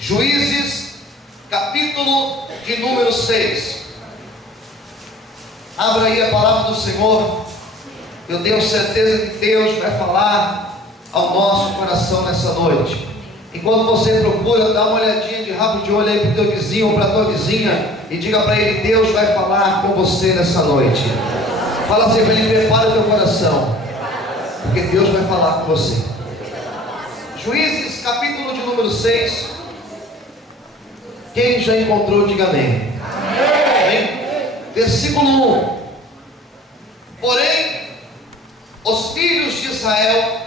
Juízes, capítulo de número 6. Abra aí a palavra do Senhor. Eu tenho certeza que Deus vai falar ao nosso coração nessa noite. Enquanto você procura, dá uma olhadinha de rabo de olho aí para o teu vizinho ou para a tua vizinha e diga para ele: Deus vai falar com você nessa noite. Fala assim para ele: prepara o teu coração, porque Deus vai falar com você. Juízes, capítulo de número 6. Quem já encontrou, diga amém. Amém. Versículo 1. Porém, os filhos de Israel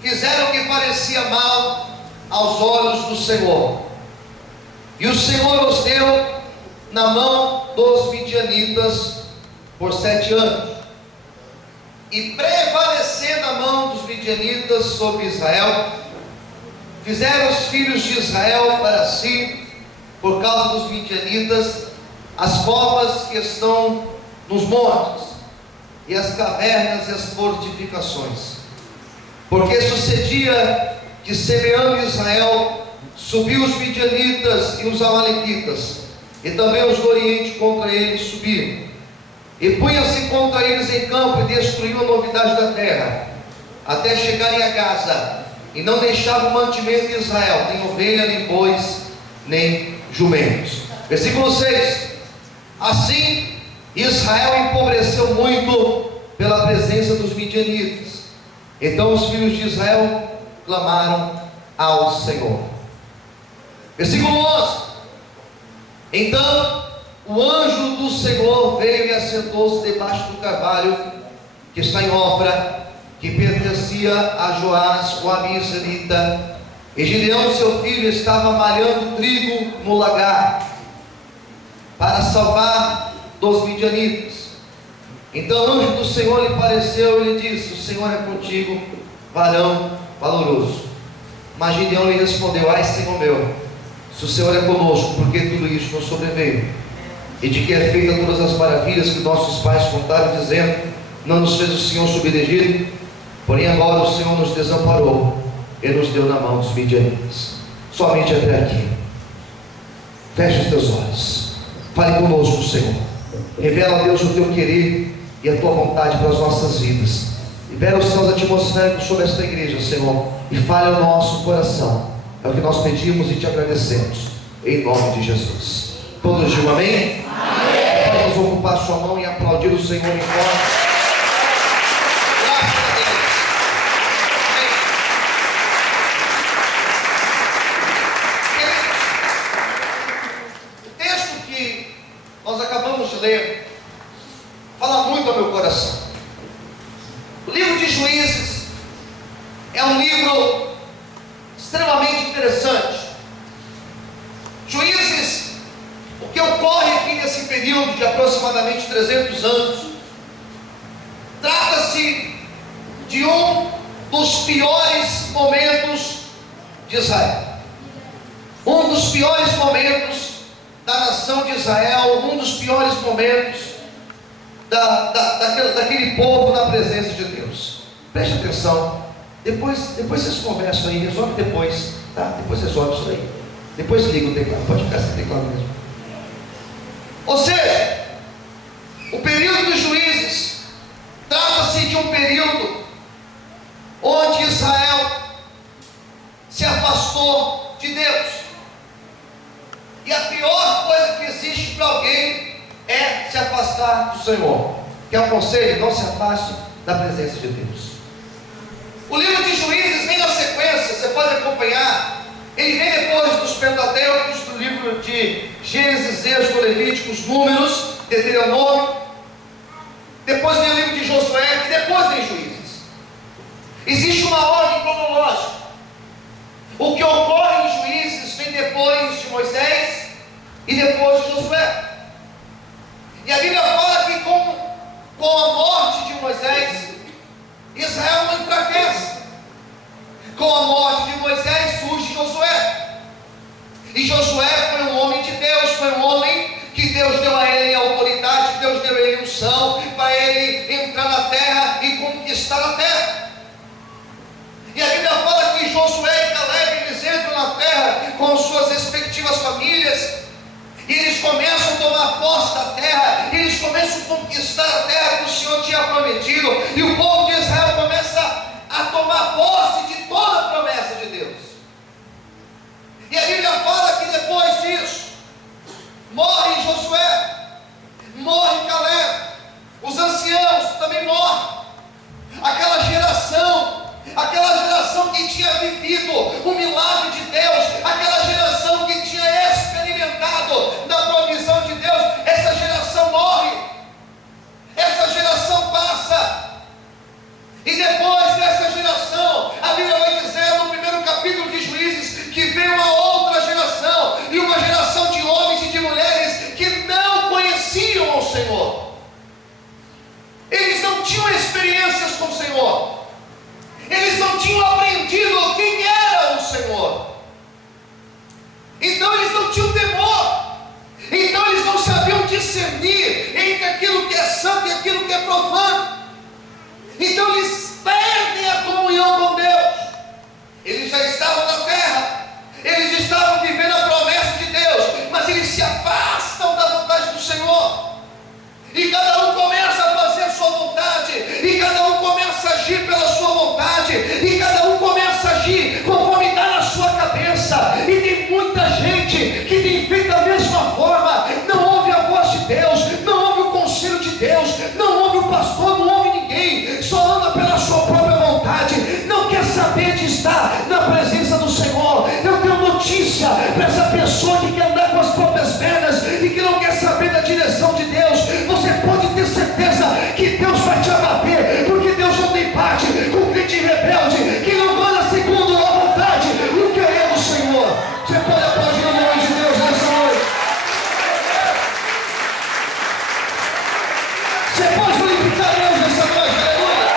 fizeram o que parecia mal aos olhos do Senhor, e o Senhor os deu na mão dos midianitas por 7 anos. E prevalecendo a mão dos midianitas sobre Israel, fizeram os filhos de Israel para si, por causa dos midianitas, as covas que estão nos montes, e as cavernas e as fortificações. Porque sucedia que, semeando Israel, subiu os midianitas e os amalequitas, e também os do Oriente contra eles subiram, e punham-se contra eles em campo, e destruíam a novidade da terra, até chegarem a Gaza, e não deixavam mantimento de Israel, nem ovelha, nem bois, nem jumentos. Versículo 6. Assim Israel empobreceu muito pela presença dos midianitas. Então os filhos de Israel clamaram ao Senhor. Versículo 11. Então o anjo do Senhor veio e assentou-se debaixo do carvalho que está em Ofra, que pertencia a Joás, o Amisraelita. E Gideão, seu filho, estava malhando trigo no lagar, para salvar dos midianitas. Então o anjo do Senhor lhe apareceu e lhe disse: o Senhor é contigo, varão valoroso. Mas Gideão lhe respondeu: ai, Senhor meu, se o Senhor é conosco, por que tudo isso nos sobreveio? E de que é feita todas as maravilhas que nossos pais contaram, dizendo: não nos fez o Senhor subir do Egito? Porém agora o Senhor nos desamparou e nos deu na mão dos midianitas. Somente até aqui. Feche os teus olhos, fale conosco, Senhor. Revela a Deus o teu querer e a tua vontade para as nossas vidas. Libera os céus atmosféricos sobre esta igreja, Senhor, e fale ao nosso coração. É o que nós pedimos e te agradecemos, em nome de Jesus. Todos digam amém? Amém. Vamos ocupar sua mão e aplaudir o Senhor em forte. Graças a Deus. O texto que nós acabamos de ler fala muito ao meu coração. O livro de Juízes é um livro extremamente interessante. Juízes, o que ocorre aqui nesse período de aproximadamente 300 anos, trata-se de um dos piores momentos de Israel. Um dos piores momentos da nação de Israel, um dos piores momentos daquele povo na presença de Deus. Preste atenção. Depois vocês conversam aí, resolve depois, tá? Depois resolve isso aí. Depois liga o teclado, pode ficar sem teclado mesmo. Ou seja, o período dos juízes trata-se de um período onde Israel se afastou de Deus. E a pior coisa que existe para alguém é se afastar do Senhor. Quer um conselho? Não se afaste da presença de Deus. O livro de Juízes vem na sequência, você pode acompanhar. Ele vem depois dos Pentateucos, do livro de Gênesis, Êxodo, Levíticos, Números, Deuteronômio. Depois vem o livro de Josué, e depois vem Juízes. Existe uma ordem cronológica. O que ocorre em Juízes vem depois de Moisés e depois de Josué. E a Bíblia fala que com a morte de Moisés, Israel não enfraquece. Com a morte de Moisés surge Josué. E Josué foi um homem de Deus, foi um homem que Deus deu a ele autoridade, Deus deu a ele unção, para ele entrar na terra e conquistar a terra. E a Bíblia fala que Josué e Caleb, eles entram na terra com começam a tomar posse da terra, eles começam a conquistar a terra que o Senhor tinha prometido, e o povo de Israel começa a tomar posse de toda a promessa de Deus. E a Bíblia fala que depois disso, morre Josué, morre Caleb, os anciãos também morrem. Aquela geração que tinha vivido o milagre de Deus, aquela geração que tinha experimentado da provisão de Deus, essa geração morre, essa geração passa. E depois dessa geração, a Bíblia vai dizer no primeiro capítulo de Juízes, que veio uma outra geração, e uma geração de homens e de mulheres que não conheciam o Senhor. Eles não tinham experiências com o Senhor, eles não tinham aprendido quem era o Senhor, então eles não tinham temor, então eles não sabiam discernir entre aquilo que é santo e aquilo que é profano. Então eles perdem a comunhão com Deus. Eles já estavam na terra, eles estavam vivendo a promessa de Deus, mas eles se afastam da vontade do Senhor, e cada um começa a fazer a sua vontade, e cada um começa a agir pela sua vontade, e cada um começa a agir conforme dá na sua cabeça. E tem muita gente que tem feito da mesma forma, não ouve a voz de Deus, não ouve o conselho de Deus, não ouve o pastor, não ouve ninguém, só anda pela sua própria vontade, não quer saber de estar na presença do Senhor. Eu tenho notícia para essa pessoa que quer andar com as próprias pernas e que não quer saber da direção de Deus. Você pode ter certeza que Deus vai te abater, porque Deus não tem parte com o crente rebelde que não anda segundo a vontade e o querer do Senhor. Você pode aplaudir o nome de Deus nessa noite. Você pode glorificar Deus nessa noite, aleluia.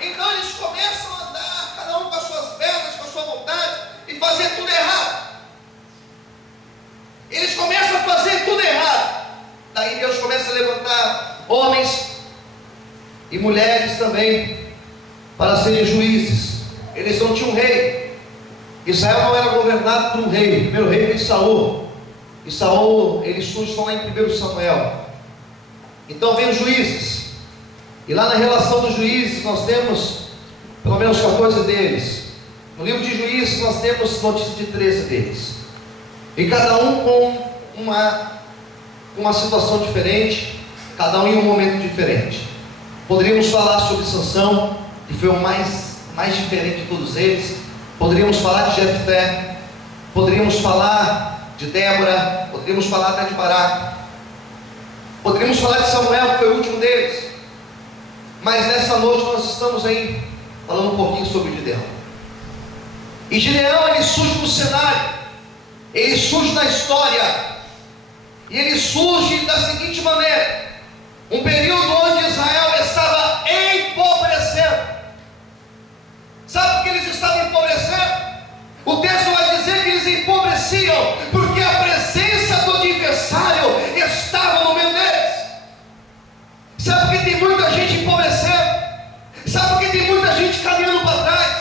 Então eles começam a andar, cada um com as suas pernas, com a sua vontade, e fazer tudo errado. Eles começam a fazer tudo errado. Daí Deus começa a levantar homens e mulheres também para serem juízes. Eles não tinham rei. Israel não era governado por um rei. O primeiro rei foi Saul. E Saul, eles surgem lá em 1 Samuel. Então vem os juízes. E lá na relação dos juízes nós temos pelo menos 14 deles. No livro de Juízes nós temos notícia de 13 deles. E cada um com uma situação diferente, cada um em um momento diferente. Poderíamos falar sobre Sansão, que foi o mais diferente de todos eles. Poderíamos falar de Jefté, poderíamos falar de Débora, poderíamos falar até de Baraque, poderíamos falar de Samuel, que foi o último deles. Mas nessa noite nós estamos aí falando um pouquinho sobre Gideão. E Gideão, ele surge no cenário, ele surge na história, e ele surge da seguinte maneira: um período onde Israel estava empobrecendo. Sabe por que eles estavam empobrecendo? O texto vai dizer que eles empobreciam porque a presença do adversário estava no meio deles. Sabe por que tem muita gente empobrecendo? Sabe por que tem muita gente caminhando para trás?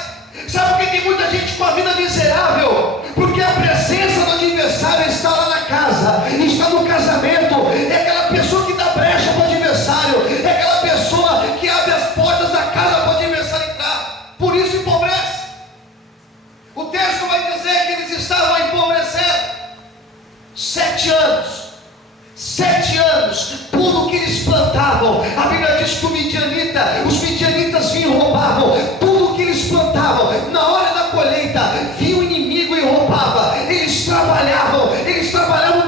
Sabe por que tem muita gente com a vida miserável? Porque a presença do adversário está lá na casa, está no casamento. É aquela pessoa que dá brecha para o adversário, é aquela pessoa que abre as portas da casa para o adversário entrar. Por isso empobrece. O texto vai dizer que eles estavam empobrecendo. 7 anos. 7 anos, tudo que eles plantavam, a Bíblia diz que os midianitas vinham e roubavam tudo que eles plantavam. Na hora da colheita, vinha o inimigo e roubava. Eles trabalhavam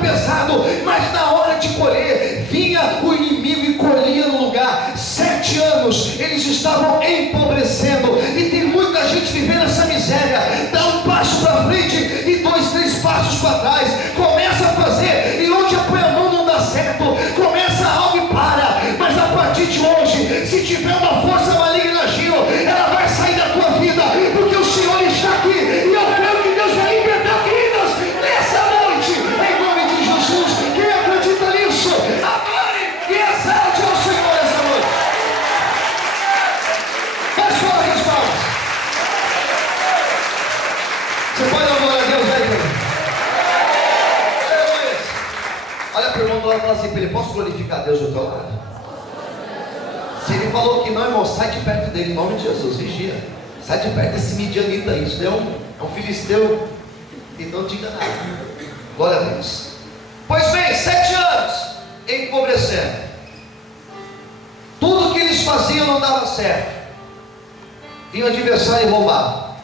pesado, mas na hora de colher, vinha o inimigo e colhia no lugar. 7 anos, eles estavam empobrecendo, e tem muita gente vivendo essa miséria. Dá um passo para frente e 2, 3 passos para trás, começa a fazer, e onde põe a mão não dá certo, começa algo e para. Mas a partir de hoje, se tiver uma força maligna agindo, ela vai sair da tua vida, porque o Senhor está aqui, e eu creio que Deus vai libertar vidas nessa noite, em nome de Jesus. Quem acredita nisso, adore e exalte ao Senhor essa noite. Faz forte as palmas. Você pode adorar a Deus aí, agora e fala assim para ele: posso glorificar Deus do teu lado? Se ele falou que não, irmão, sai de perto dele, em nome de Jesus, vigia. Sai de perto desse midianita aí. Isso é um filisteu e não diga nada. Glória a Deus. Pois bem, 7 anos empobrecendo. Tudo que eles faziam não dava certo. Vinha o adversário e roubava.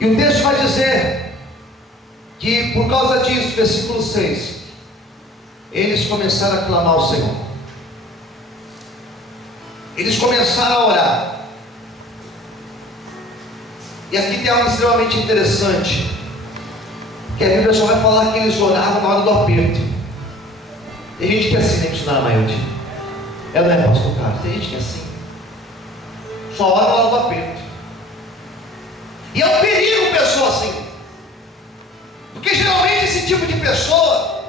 E o texto vai dizer que por causa disso, versículo 6, eles começaram a clamar ao Senhor. Eles começaram a orar. E aqui tem algo extremamente interessante, que a Bíblia só vai falar que eles oravam na hora do aperto. Tem gente que é assim, né, missionário Mailde? É, não é, pastor Carlos? Tem gente que é assim, só ora na hora do aperto. E é um perigo pessoa assim, porque geralmente esse tipo de pessoa